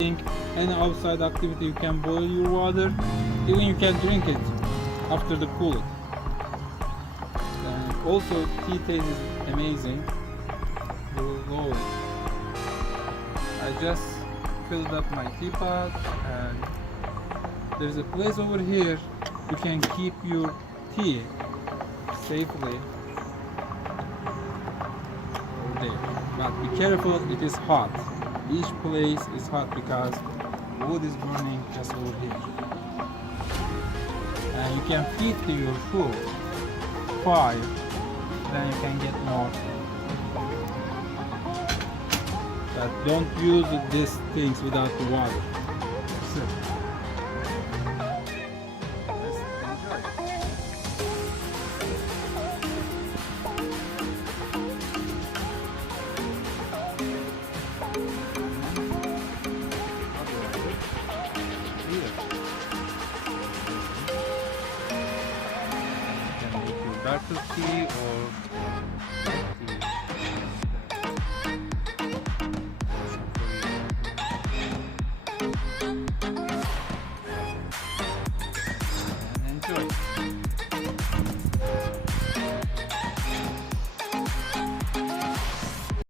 any outside activity. You can boil your water, even you can drink it after the cooling. And also tea taste is amazing. You will love it. I just filled up my teapot, and there's a place over here you can keep your tea safely over there. But be careful, it is hot. Each place is hot because wood is burning just over here. And you can feed to your food fire, then you can get more. But don't use these things without the water. So, let's enjoy. You can make your darker tea or tea.